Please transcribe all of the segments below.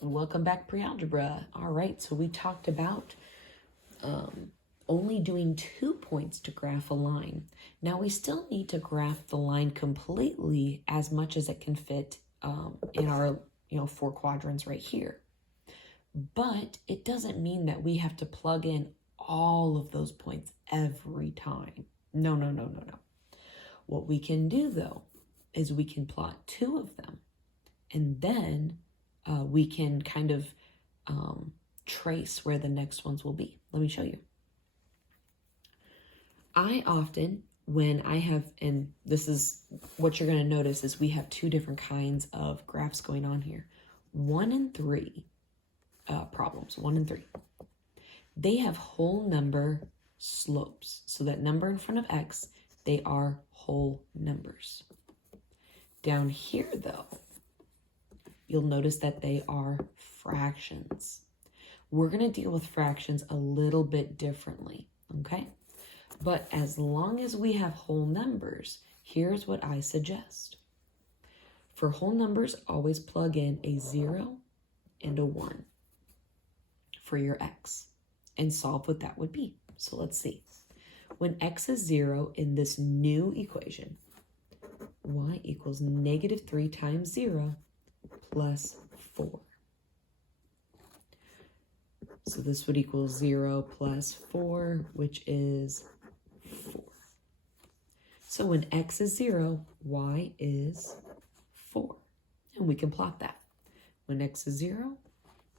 Welcome back, Pre-Algebra. All right, so we talked about only doing 2 points to graph a line. Now we still need to graph the line completely as much as it can fit in our 4 quadrants right here. But it doesn't mean that we have to plug in all of those points every time. No. What we can do though is we can plot 2 of them, and then we can kind of trace where the next ones will be. Let me show you. I often, when I have, and this is what you're going to notice, is we have 2 different kinds of graphs going on here. 1 and 3 problems, 1 and 3. They have whole number slopes. So that number in front of x, they are whole numbers. Down here though, you'll notice that they are fractions. We're going to deal with fractions a little bit differently, okay? But as long as we have whole numbers, here's what I suggest. For whole numbers, always plug in a 0 and a 1 for your x and solve what that would be. So let's see. When x is 0 in this new equation, y equals -3 times 0 plus 4. So this would equal 0 plus 4, which is 4. So when x is 0, y is 4. And we can plot that. When x is 0,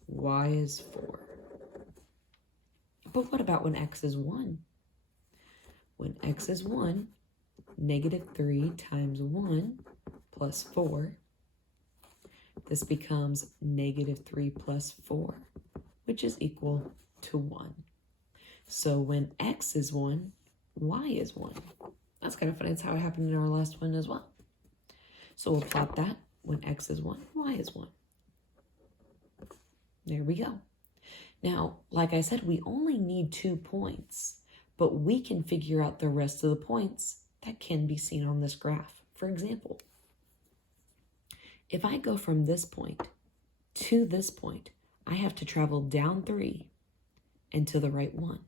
y is 4. But what about when x is 1? When x is 1, -3 times 1 plus 4. This becomes -3 plus 4, which is equal to 1. So when x is 1, y is 1. That's kind of funny. That's how it happened in our last one as well. So we'll plot that. When x is 1, y is 1. There we go. Now, like I said, we only need 2 points, but we can figure out the rest of the points that can be seen on this graph. For example, if I go from this point to this point, I have to travel down 3 and to the right 1.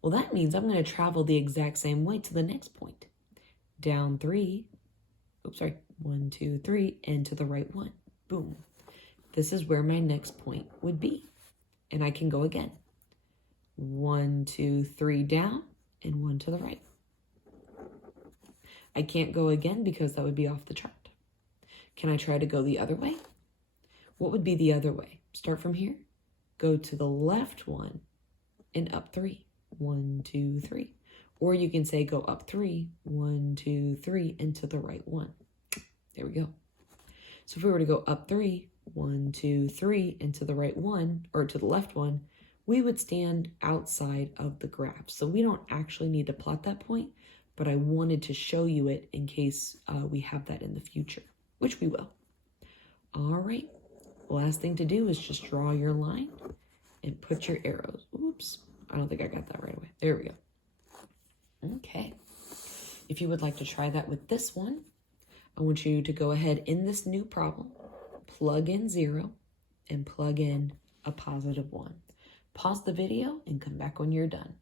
Well, that means I'm going to travel the exact same way to the next point. Down 3, 1, 2, 3, and to the right 1. Boom. This is where my next point would be. And I can go again. 1, 2, 3 down, and 1 to the right. I can't go again because that would be off the chart. Can I try to go the other way? What would be the other way? Start from here, go to the left 1, and up 3. 1, 2, 3. Or you can say go up 3, 1, 2, 3, and to the right 1. There we go. So if we were to go up 3, 1, 2, 3, and to the right 1, or to the left 1, we would stand outside of the graph. So we don't actually need to plot that point, but I wanted to show you it in case we have that in the future, which we will. All right, last thing to do is just draw your line and put your arrows. Oops, I don't think I got that right away. There we go. Okay, if you would like to try that with this one, I want you to go ahead in this new problem, plug in 0 and plug in a +1. Pause the video and come back when you're done.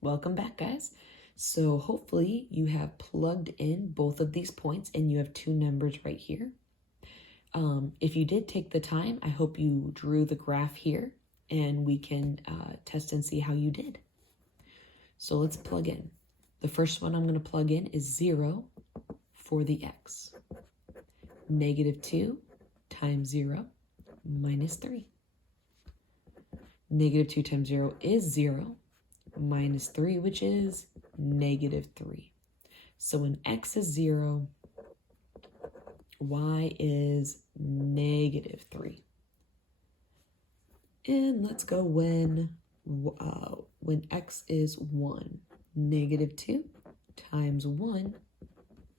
Welcome back, guys. So hopefully you have plugged in both of these points and you have 2 numbers right here. If you did take the time, I hope you drew the graph here and we can test and see how you did. So let's plug in. The first one I'm going to plug in is 0 for the x. -2 times 0 minus 3. -2 times 0 is 0 minus 3, which is -3. So when x is 0, y is -3. And let's go when x is 1. -2 times 1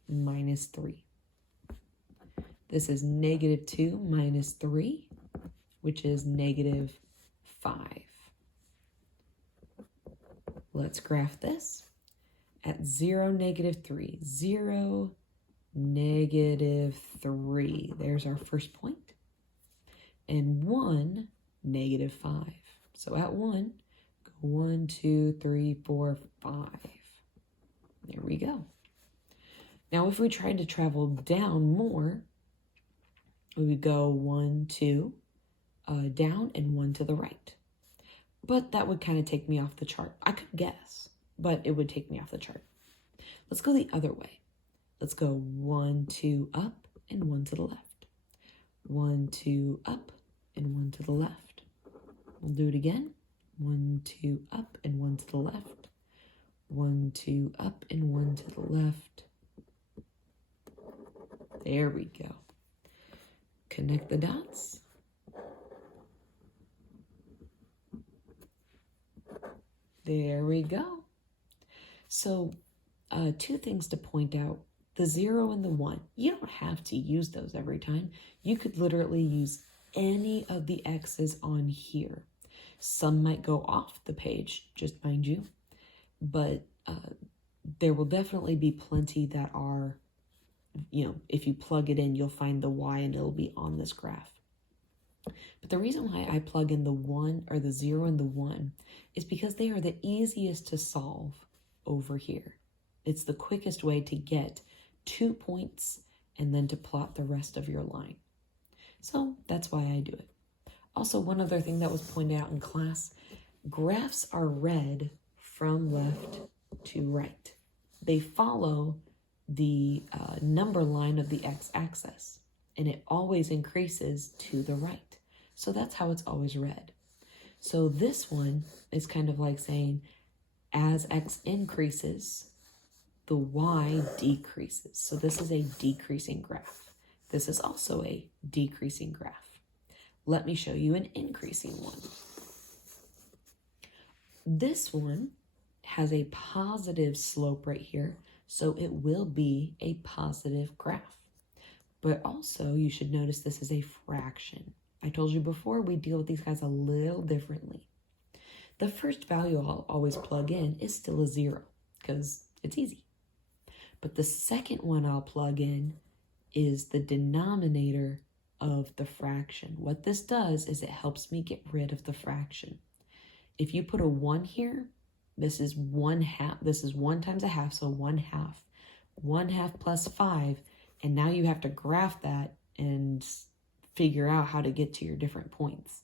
minus 3. This is -2 minus 3, which is -5. Let's graph this. At 0, -3, 0, -3. There's our first point. And 1, -5. So at 1, go 1, 2, 3, 4, 5. There we go. Now, if we tried to travel down more, we would go 1, 2, down and 1 to the right. But that would kind of take me off the chart. I could guess, but it would take me off the chart. Let's go the other way. Let's go 1, 2, up and 1 to the left. 1, 2, up and 1 to the left. We'll do it again. 1, 2, up and 1 to the left. 1, 2, up and 1 to the left. There we go. Connect the dots. There we go. So, 2 things to point out. The 0 and the 1. You don't have to use those every time. You could literally use any of the X's on here. Some might go off the page, just mind you. But there will definitely be plenty that are, if you plug it in, you'll find the Y and it'll be on this graph. But the reason why I plug in the 1 or the 0 and the 1 is because they are the easiest to solve over here. It's the quickest way to get 2 points and then to plot the rest of your line. So that's why I do it. Also, one other thing that was pointed out in class, graphs are read from left to right. They follow the number line of the x-axis, and it always increases to the right. So that's how it's always read. So this one is kind of like saying, as x increases, the y decreases. So this is a decreasing graph. This is also a decreasing graph. Let me show you an increasing one. This one has a positive slope right here, so it will be a positive graph. But also, you should notice this is a fraction. I told you before, we deal with these guys a little differently. The first value I'll always plug in is still a 0, because it's easy. But the second one I'll plug in is the denominator of the fraction. What this does is it helps me get rid of the fraction. If you put a 1 here, this is 1/2. This is 1 times a half, so 1/2. 1/2 plus 5, and now you have to graph that and figure out how to get to your different points.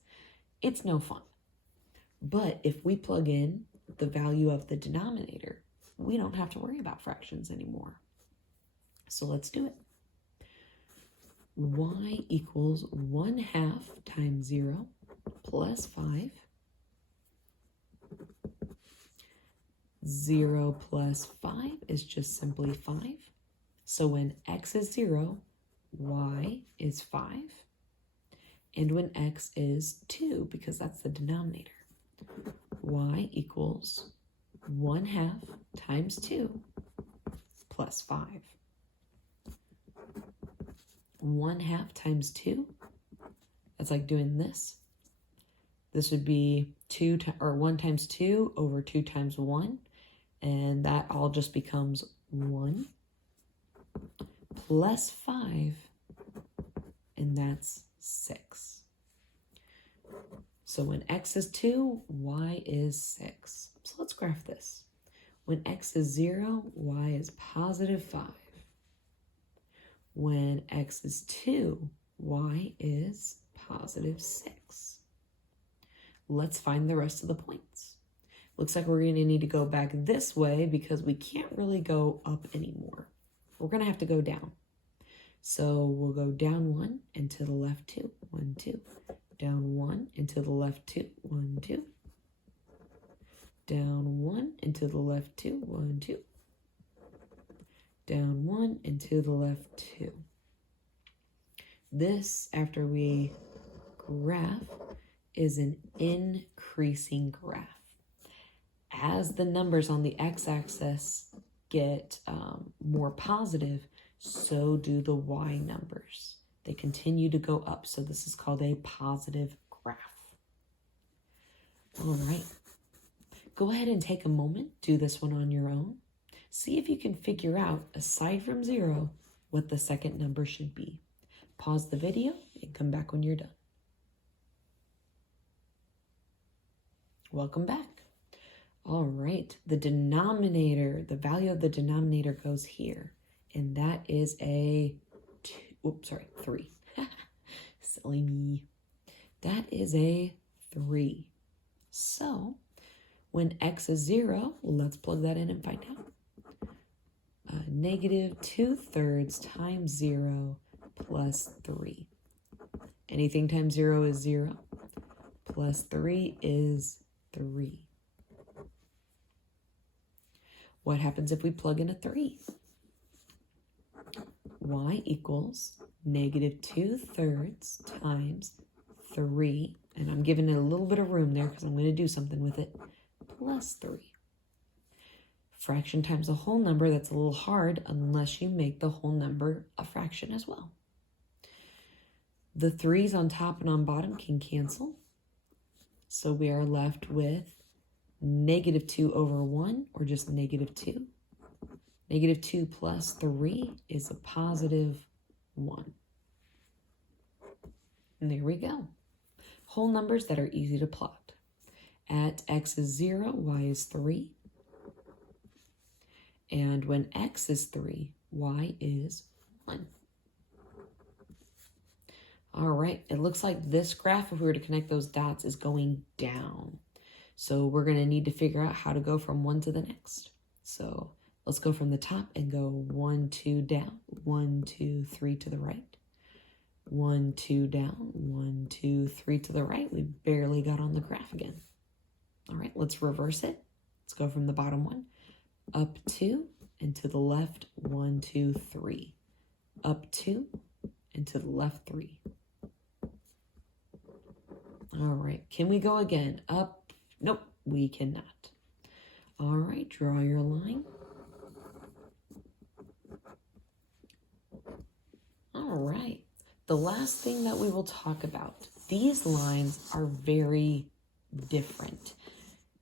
It's no fun. But if we plug in the value of the denominator, we don't have to worry about fractions anymore. So let's do it. Y equals 1/2 times 0 plus 5. 0 plus 5 is just simply 5. So when x is 0, y is 5. And when x is 2, because that's the denominator, y equals 1/2 times 2 plus 5. 1/2 times 2, that's like doing this. This would be 1 times 2 over 2 times 1, and that all just becomes 1 plus 5, and that's 6. So when x is 2, y is 6. So let's graph this. When x is 0, y is positive 5. When x is 2, y is positive 6. Let's find the rest of the points. Looks like we're going to need to go back this way because we can't really go up anymore. We're going to have to go down. So we'll go down 1 and to the left 2. 1, 2. Down 1 and to the left 2. 1, 2. Down 1 and to the left 2. 1, 2. Down 1 and to the left 2. This, after we graph, is an increasing graph. As the numbers on the x-axis get more positive, so do the y numbers. They continue to go up, so this is called a positive graph. All right. Go ahead and take a moment, do this one on your own. See if you can figure out, aside from 0, what the second number should be. Pause the video and come back when you're done. Welcome back. All right, the denominator, the value of the denominator goes here, and that is a 3. Silly me. That is a 3. So when x is 0, let's plug that in and find out. Negative 2/3 times 0 plus 3. Anything times 0 is 0. Plus 3 is 3. What happens if we plug in a 3? Y equals negative 2/3 times 3. And I'm giving it a little bit of room there because I'm going to do something with it. Plus 3. Fraction times a whole number, that's a little hard unless you make the whole number a fraction as well. The 3's on top and on bottom can cancel. So we are left with negative 2 over 1, or just negative 2. Negative 2 plus 3 is a positive 1. And there we go. Whole numbers that are easy to plot. At x is 0, y is 3. And when x is 3, y is 1. All right, it looks like this graph, if we were to connect those dots, is going down. So we're going to need to figure out how to go from one to the next. So let's go from the top and go 1, 2 down, 1, 2, 3 to the right. 1, 2 down, 1, 2, 3 to the right. We barely got on the graph again. All right, let's reverse it. Let's go from the bottom one. Up 2 and to the left, 1, 2, 3. Up 2 and to the left, 3. All right, can we go again? Up, nope, we cannot. All right, draw your line. All right, the last thing that we will talk about, these lines are very different.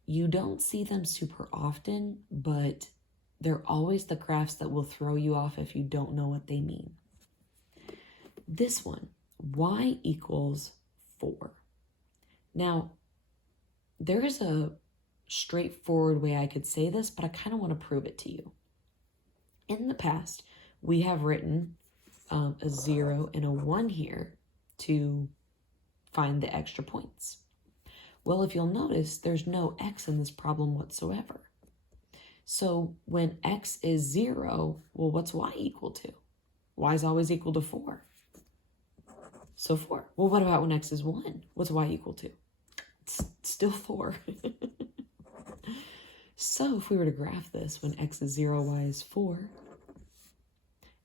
You don't see them super often, but they're always the graphs that will throw you off if you don't know what they mean. This one, y equals 4. Now, there is a straightforward way I could say this, but I kind of want to prove it to you. In the past, we have written a 0 and a 1 here to find the extra points. Well, if you'll notice, there's no x in this problem whatsoever. So when x is 0, well, what's y equal to? Y is always equal to 4. So 4. Well, what about when x is 1? What's y equal to? It's still 4. So if we were to graph this, when x is 0, y is 4.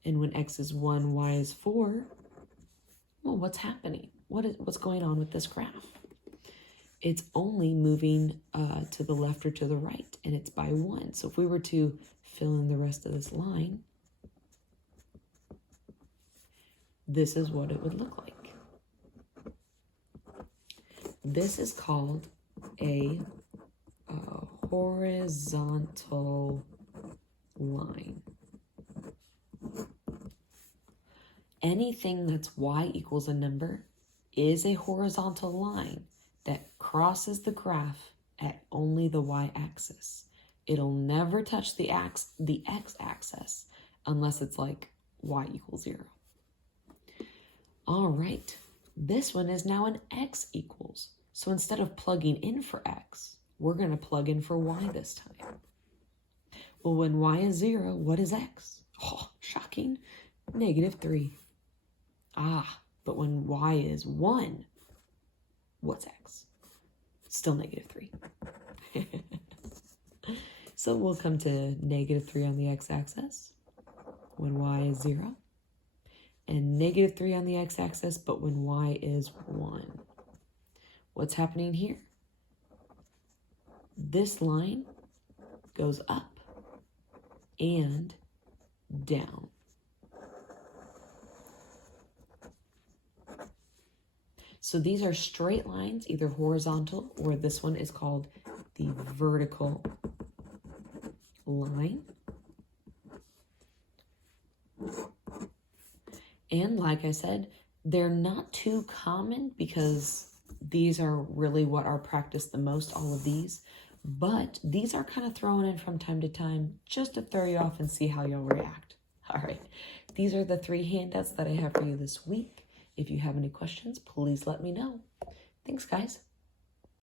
And when x is 1, y is 4. Well, what's happening? What's going on with this graph? It's only moving to the left or to the right, and it's by 1. So if we were to fill in the rest of this line, this is what it would look like. This is called a horizontal line. Anything that's y equals a number is a horizontal line that crosses the graph at only the y-axis. It'll never touch the x-axis unless it's like y equals 0. All right, this one is now an x equals. So instead of plugging in for x, we're going to plug in for y this time. Well, when y is 0, what is x? Oh, shocking, -3. But when y is 1, what's x? Still -3. So we'll come to -3 on the x-axis when y is 0, and -3 on the x-axis, but when y is 1. What's happening here? This line goes up and down. So these are straight lines, either horizontal, or this one is called the vertical line. And like I said, they're not too common because these are really what are practiced the most, all of these. But these are kind of thrown in from time to time just to throw you off and see how you'll react. All right, these are the 3 handouts that I have for you this week. If you have any questions, please let me know. Thanks, guys.